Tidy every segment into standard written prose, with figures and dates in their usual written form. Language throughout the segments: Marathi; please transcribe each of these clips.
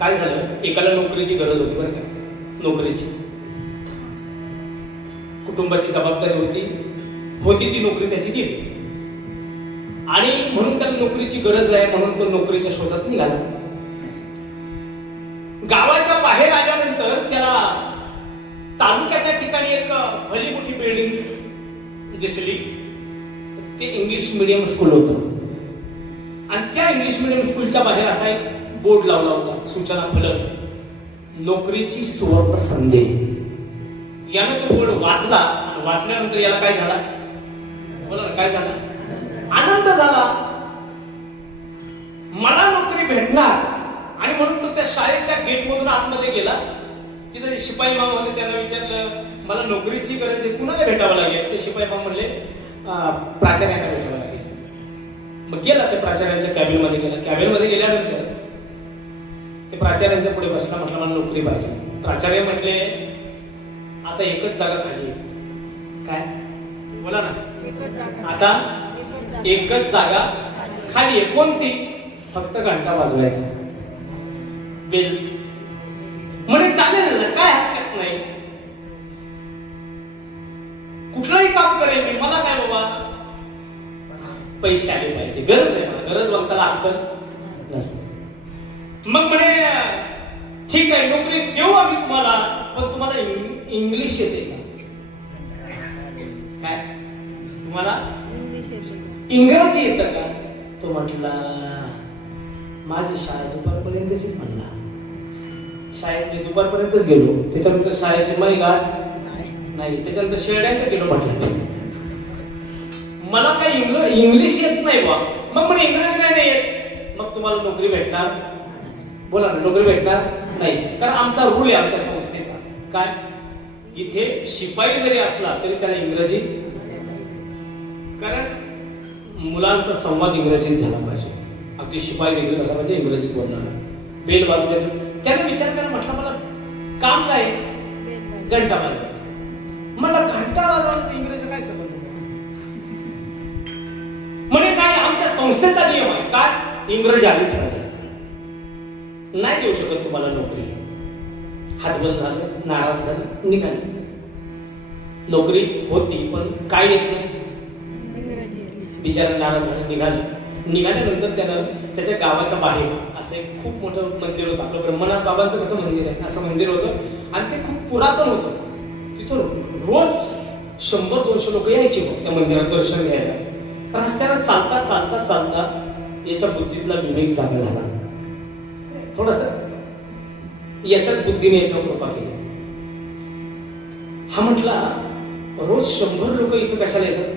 काय झालं, एकाला नोकरीची गरज होती बरं का, नोकरीची, कुटुंबाची जबाबदारी होती ती नोकरी त्याची गेली आणि म्हणून त्याला नोकरीची गरज आहे म्हणून तो नोकरीच्या शोधात निघाला. गावाच्या बाहेर आल्यानंतर त्याला तालुक्याच्या ठिकाणी एक भली मोठी बिल्डिंग दिसली. ते इंग्लिश मीडियम स्कूल होतं आणि त्या इंग्लिश मीडियम स्कूलच्या बाहेर असा एक बोर्ड लावला होता, सूचना फलक, नोकरीची सुवर्ण संधी. यानं तो बोर्ड वाचला. वाचल्यानंतर याला काय झाला, बोला ना, काय झाला? आनंद झाला. मला नोकरी भेटणार. आणि म्हणून तो त्या शाळेच्या गेट मधून आतमध्ये गेला. तिथे जे शिपाई मामा होते त्यांना विचारलं, मला नोकरीची गरज आहे, कुणाला भेटावं लागेल? ते शिपाई मामा म्हणले, प्राचार्यांना भेटावं लागेल. मग गेला ते प्राचार्यांच्या कॅबिन मध्ये गेला. कॅबिन मध्ये गेल्यानंतर ते प्राचार्यांच्या पुढे बसला, म्हटलं मला नोकरी पाहिजे. प्राचार्य म्हटले, आता एकच जागा खाली आहे. काय बोला ना, आता एकच जागा खाली आहे. कोणती? फक्त घंटा वाजवायचा, बेल. म्हणे चालेल ना, काय हरकत नाही, कुठलंही काम करेल मी, मला काय बाबा, पैसे आले पाहिजे, गरज आहे मला, गरजवंताला हक्क नसते. मग म्हणे ठीक आहे, नोकरी देऊ आम्ही तुम्हाला, पण तुम्हाला इंग्लिश येते का? काय तुम्हाला इंग्रजी येतं का? तो म्हटला, माझी शाळा दुपारपर्यंतची म्हणला. शाळेत मी दुपारपर्यंतच गेलो, त्याच्यानंतर शाळेची माई गाठ नाही, त्याच्यानंतर शेरड्यांकडे गेलो. म्हटलं मला काही इंग्लिश येत नाही बा. मग म्हणे इंग्रजी नाही येत, मग तुम्हाला नोकरी भेटणार? बोला ना, नोकरी भेटणार नाही. कारण आमचा रूल आहे आमच्या संस्थेचा, काय, इथे शिपाई जरी असला तरी त्याला इंग्रजी, कारण मुलांचा संवाद इंग्रजीत झाला पाहिजे. अगदी शिपाई देखील कसा पाहिजे, इंग्रजीत बोलणार, बेल वाजवायचं. त्याने विचार केला, म्हटलं मला काम काय, घंटा वाजवायचं. मला घंटा वाजवण्याचा इंग्रजी काय संबंध? म्हणे काय, आमच्या संस्थेचा नियम आहे, काय, इंग्रजी आलीच पाहिजे, नाही देऊ शकत तुम्हाला नोकरी. हातबल झालं, नाराज झालं, निघाले. नोकरी होती पण काय येत नाही, बिचारा नाराज झालं, निघाले. निघाल्यानंतर त्यानं त्याच्या गावाच्या बाहेर असं एक खूप मोठं मंदिर होतं. आपलं ब्रह्मनाथ बाबांचं कसं मंदिर आहे, असं मंदिर होतं आणि ते खूप पुरातन होतं. तिथं रोज 100-200 लोक यायचे त्या मंदिरात दर्शन घ्यायला. रस्त्यानं चालता चालता चालता याच्या बुद्धीतला विवेक जागा झाला. थोडस याच्याच बुद्धीने याच्यावर कृपा केली. हा म्हटला, रोज 100 लोक इथं कशाला येतात?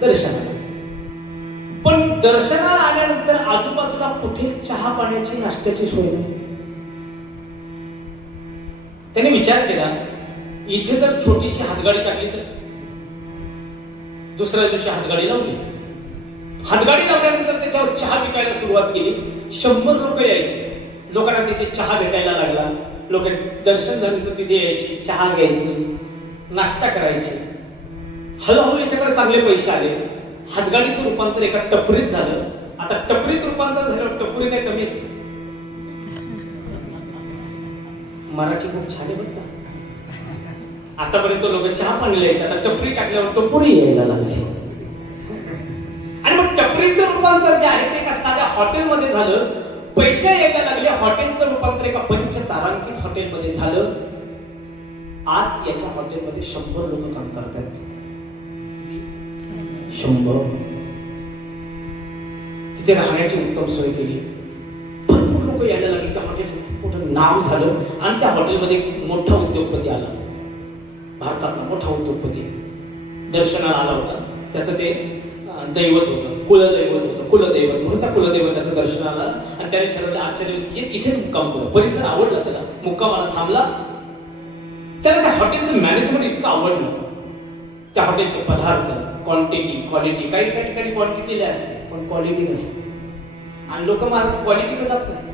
दर्शनाला. पण दर्शनाला आल्यानंतर आजूबाजूला कुठे चहा पाण्याची, नाश्त्याची सोय नाही. त्याने विचार केला, इथे जर छोटीशी हातगाडी टाकली तर. दुसऱ्या दिवशी हातगाडी लावली. हातगाडी लावल्यानंतर त्याच्यावर चहा विकायला सुरुवात केली. 100 लोक यायचे. लोकांना तिथे चहा भेटायला लागला. लोक दर्शन झाल्यानंतर तिथे यायचे, चहा घ्यायचे, नाश्ता करायचे. हळूहळू याच्याकडे चांगले पैसे आले. हातगाडीचं रूपांतर एका टपरीत झालं. आता टपरीत रूपांतर झालं, टपरी काय कमी आहे? मराठी खूप छान आहे बघा. आतापर्यंत लोक चहा पाणी यायचे, आता टपरी टाकल्यावर टपोरी यायला लागली. आणि मग टपरीचं रूपांतर जे आहे ते एका साध्या हॉटेलमध्ये झालं. पैसे यायला लागले. हॉटेलचं रूपांतर एका पंचतारांकित हॉटेलमध्ये झालं. आज याच्या हॉटेलमध्ये 100 लोक काम करतात. 100. तिथे राहण्याची उत्तम सोय केली. भरपूर लोक यायला लागले. त्या हॉटेलचं खूप मोठं नाव झालं आणि त्या हॉटेलमध्ये एक मोठा उद्योगपती आला. भारतातला मोठा उद्योगपती दर्शनाला आला होता. त्याचं ते दैवत होतं, कुलदैवत होतं. कुलदैवत म्हणून त्या कुलदैवताचं दर्शन आला आणि त्याने ठरवलं आजच्या दिवशी इथेच मुक्काम करू. परिसर आवडला त्याला, मुक्कामाला थांबला. त्याला त्या हॉटेलचं मॅनेजमेंट इतकं आवडलं. त्या हॉटेलचे पदार्थ, क्वांटिटी, क्वालिटी. काही काही ठिकाणी क्वांटिटीला असते पण क्वालिटी नसते. आणि लोक महाराज क्वालिटीकडे जात नाही.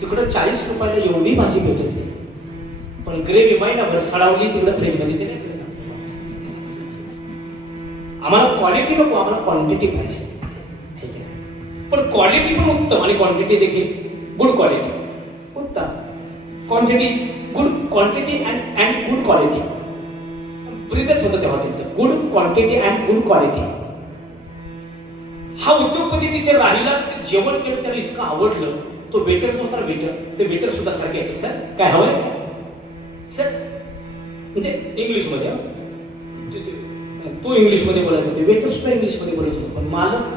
तिकडं 40 रुपयाला एवढी भाजी भेटते पण ग्रेव्ही महिनाभर सडावली तिकडं फ्रीजमध्ये. ते नाही. आम्हाला क्वालिटी नको, आम्हाला क्वांटिटी पाहिजे. पण पण क्वालिटी पण उत्तम आणि क्वांटिटी देखील गुड क्वालिटी. उत्तम quantity, good quantity and good quality. ब्रीदच होतं त्या हॉटेलचं, good quantity and good quality. हा उद्योगपती तिथे राहिला, ते जेवण केलं, त्याला इतकं आवडलं. तो वेटर जो होता वेटर, ते वेटर सुद्धा सारखे यायचे, सर काय हवंय का सर, म्हणजे इंग्लिशमध्ये. तो इंग्लिशमध्ये बोलायचा, ते वेटर सुद्धा इंग्लिशमध्ये बोलत होतो, पण मालक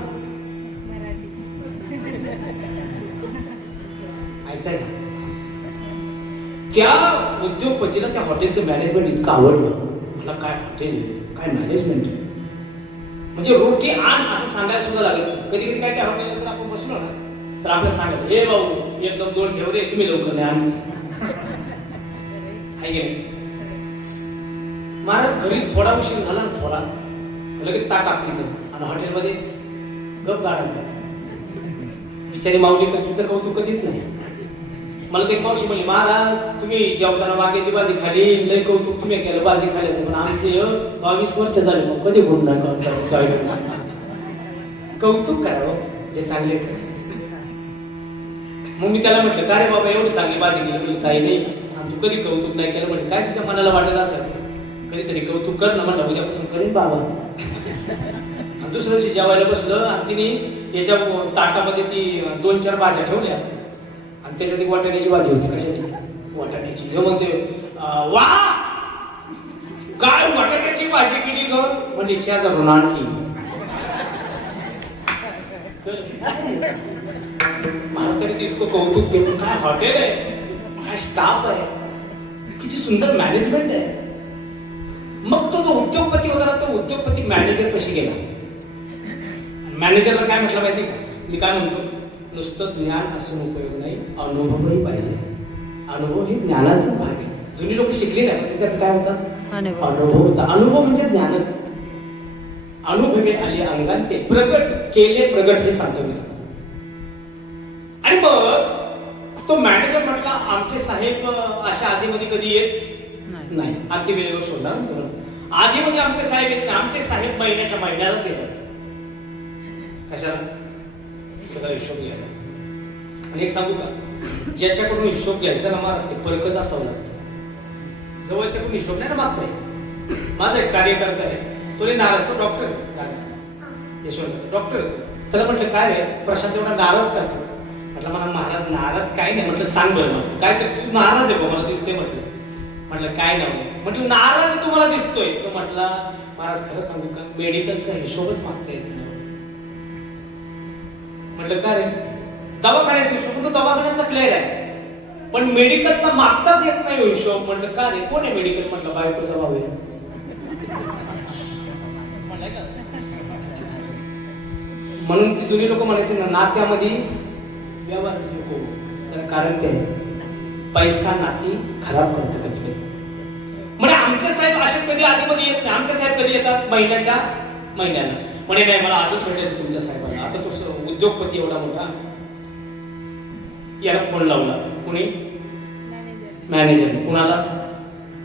ऐकताय का? त्या उद्योगपतीला त्या हॉटेलचं मॅनेजमेंट इतकं आवडलं. मला काय हॉटेल आहे, काय मॅनेजमेंट आहे, म्हणजे रोटी आण असं सांगायला सुद्धा लागेल. कधी कधी काय काय हॉटेल जर आपण बसलो ना तर आपल्याला सांगायचं, हे भाऊ एकदम 2 ठेव रे, तुम्ही लवकर नाही आण. आहे की नाही? महाराज घरी थोडा उशीर झाला ना, थोडा लगेच ताट टाकली तर, आणि हॉटेलमध्ये गप गाडायचा. बिचारी माऊली तिचं कौतुक कधीच नाही. मला ते मावशी म्हणली, महाराज तुम्ही जेवताना वांग्याची भाजी खाली, लय कौतुक तुम्ही केलं भाजी खाल्याचं, पण आमचे 22 वर्ष झाले मग कधी बोलू नका. कौतुक करावं जे चांगले. मग मी त्याला म्हटलं, का रे बाबा एवढी चांगली भाजी केली? म्हणजे ताई नाही, आणि तू कधी कौतुक नाही केलं. म्हणजे काय तिच्या मनाला वाटत असेल, कधीतरी कौतुक कर ना. म्हणलं उद्यापासून करेन बाबा. आणि दुसऱ्या दिवशी जेवायला बसलं आणि तिने याच्या ताटामध्ये ती 2-4 भाज्या ठेवल्या आणि त्याच्यात एक वाटाण्याची भाजी होती. कशाची? वाटाण्याची. हे म्हणते, वा काय वाटाण्याची भाजी केली ग? म्हणजे शेजारून आणली. महाराष्ट्रात इतकं कौतुक केलं. काय हॉटेल आहे, काय स्टाफ आहे, किती सुंदर मॅनेजमेंट आहे. मग तो जो उद्योगपती होता ना, तो उद्योगपती मॅनेजर कशी गेला. मॅनेजरला काय म्हटलं माहिती का? मी काय म्हणतो, नुसतं ज्ञान असून उपयोग नाही, अनुभवही पाहिजे. अनुभव हे ज्ञानाचा भाग आहे. जुनी लोक शिकले नाही, त्याच्यात काय होता? अनुभव होता. अनुभव म्हणजे ज्ञानच. अनुभवे आले अंगात, ते प्रगट केले प्रगट, हे सांगतो मी. आणि मग तो मॅनेजर म्हटला, आमचे साहेब अशा आधीमध्ये कधी येत नाही. आधी वेळेवर सोडला आधीमध्ये आमचे साहेब येत नाही. आमचे साहेब महिन्यालाच येतात. कशाला? सगळा हिशोब घ्यायला. आणि एक सांगू का, ज्याच्याकडून हिशोब घ्यायचा ना मार असते, परकच असावं लागतं. जवळच्याकडून हिशोब नाही ना मागता येईल. माझा एक कार्यकर्ता आहे, तो नाराज, तो डॉक्टर आहे, यशवंत डॉक्टर आहे. त्याला म्हटलं, काय रे प्रशांत एवढा नाराज करतो? म्हटलं, मला महाराज नाराज काय नाही. म्हटलं, सांग बरं. म्हटलं, काय तर तू नाराज आहे बा, मला दिसते. म्हटलं काय नाही. म्हटलं, नाराज तुम्हाला दिसतोय. तो म्हटला, महाराज खरं सांगू का, मेडिकलचा हिशोबच मागता येत नाही. म्हटलं, काय रे? दवाखान्याचा हिशोब, तो दवाखान्याचा क्लिअर आहे, पण मेडिकलचा मागताच येत नाही हिशोब. म्हटलं, का रे, कोण आहे मेडिकल? म्हटलं, बायकोचा भाऊ आहे. म्हणून ती जुनी लोक म्हणायचे ना, नात्यामध्ये व्यवहार नको. तर कारण ते पैसा नाती खराब करतो कधी. म्हणजे आमचे साहेब असे कधी आधीमध्ये येत नाही. आमचे साहेब कधी येतात? महिन्याला. म्हणे नाही, मला आजच भेटायचं तुमच्या साहेबांना. आता तो उद्योगपती एवढा मोठा, याला फोन लावला. कुणी? मॅनेजर. कुणाला?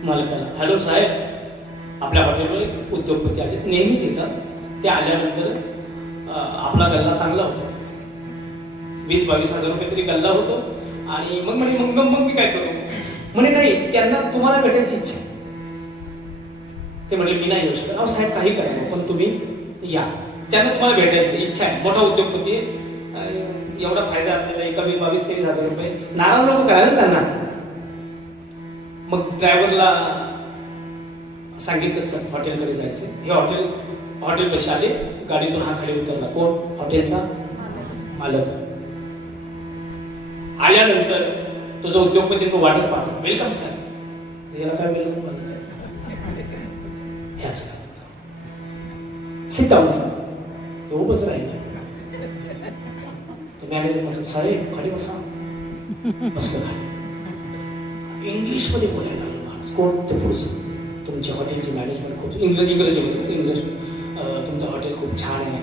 मालकाला. हॅलो साहेब, आपल्या हॉटेलमध्ये उद्योगपती आले, नेहमीच येतात. ते आल्यानंतर आपला गल्ला चांगला होतो, 20-22 हजार रुपये तरी गल्ला होतो. आणि मग म्हणे, मग मी काय करू? म्हणे नाही, त्यांना तुम्हाला भेटायची इच्छा आहे. ते म्हणे, मी नाही येऊ शकत. अहो साहेब, काही करा, पण तुम्ही या. त्यांना तुम्हाला भेटायची इच्छा आहे, मोठा उद्योगपती आहे, एवढा फायदा आपल्याला, एका 22-23 हजार रुपये. नाराज नको करायला त्यांना. मग ड्रायव्हरला सांगितलं, सर हॉटेलकडे जायचं. हे हॉटेल कसे आले, गाडीतून हा खाली उतरला. कोण? हॉटेलचा मालक. आल्यानंतर तो जो उद्योगपती, तो वाटच पाहतो. Welcome sir. याला काय वेलकम? हे असं सिट डाऊन सर. तो उभंच राहिला. तो मॅनेजर म्हटलं, साहेब खाली बसा. बसलं खाली. इंग्लिशमध्ये बोलायला लागलो. कोण? ते पुढचं. तुमच्या हॉटेलची मॅनेजमेंट खूप, इंग्लिश, तुमचं हॉटेल खूप छान आहे,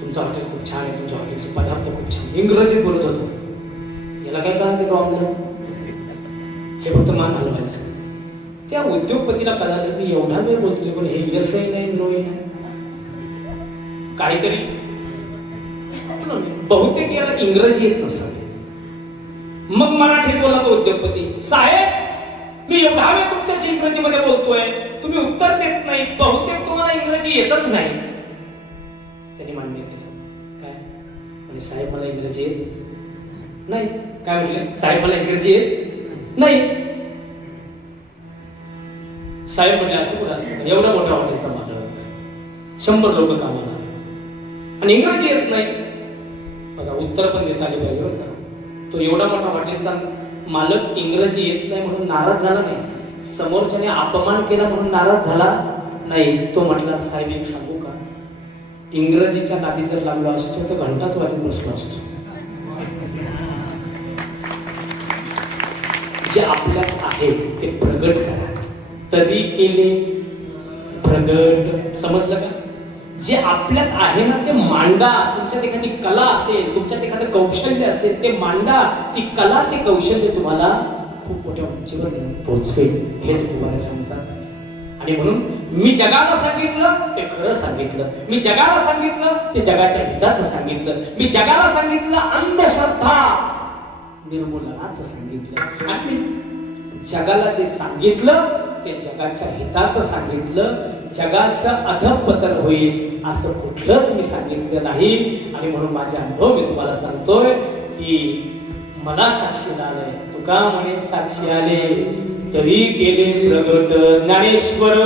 तुमचं हॉटेल खूप छान आहे, तुमच्या हॉटेलचे पदार्थ खूप छान. इंग्रजीत बोलत होतो. याला काय कळतं प्रॉब्लेम? हे फक्त मान हलवायचं. त्या उद्योगपतीला कळालं, मी एवढा वेळ बोलतोय, पण हे यसही नाही, नोही नाही, काहीतरी बहुतेक याला इंग्रजी येत नसावे. मग मराठीत बोला तो उद्योगपती, साहेब मी एवढा वेळ तुमच्याशी इंग्रजीमध्ये बोलतोय, तुम्ही उत्तर देत नाही, बहुतेक तुम्हाला इंग्रजी येतच नाही. त्यांनी मान्य केलं. काय म्हणजे साहेब मला इंग्रजी येत नाही. काय म्हटले? साहेब मला इंग्रजी येत नाही. साहेब म्हटले असं कुठं असतं? एवढा मोठा हॉटेलचा मालक, 100 लोक कामाला आणि इंग्रजी येत नाही. बघा उत्तर पण देता आले पाहिजे बरं का. तो एवढा मोठा हॉटेलचा मालक इंग्रजी येत नाही म्हणून नाराज झाला नाही, समोरच्याने अपमान केला म्हणून नाराज झाला नाही. तो म्हटला साहेब एक सांगू का, इंग्रजीच्या नादी जर लागलो असतो तर घंटाच वाजत बसलो असतो. जे आपल्यात आहे ते प्रगट करा. तरी केले प्रगट. समजलं का? जे आपल्यात आहे ना ते मांडा. तुमच्यात एखादी कला असेल, तुमच्यात एखादं कौशल्य असेल, ते मांडा. ती कला ते कौशल्य तुम्हाला खूप मोठ्या उंचीवर पोहोचवेल हे तुम्हाला सांगतात. आणि म्हणून मी जगाला सांगितलं ते खरं सांगितलं. मी जगाला सांगितलं ते जगाच्या हिताचं सांगितलं. मी जगाला सांगितलं अंधश्रद्धा निर्मूलनाचं सांगितलं. आणि मी जगाला जे सांगितलं ते जगाच्या हिताचं सांगितलं. जगाचं अधःपतन होईल असं कुठलंच मी सांगितलं नाही. आणि म्हणून माझे अनुभव मी तुम्हाला सांगतोय की मला साक्षी आलंय. तुका म्हणे साक्षी आले तरी केले प्रगट. ज्ञानेश्वर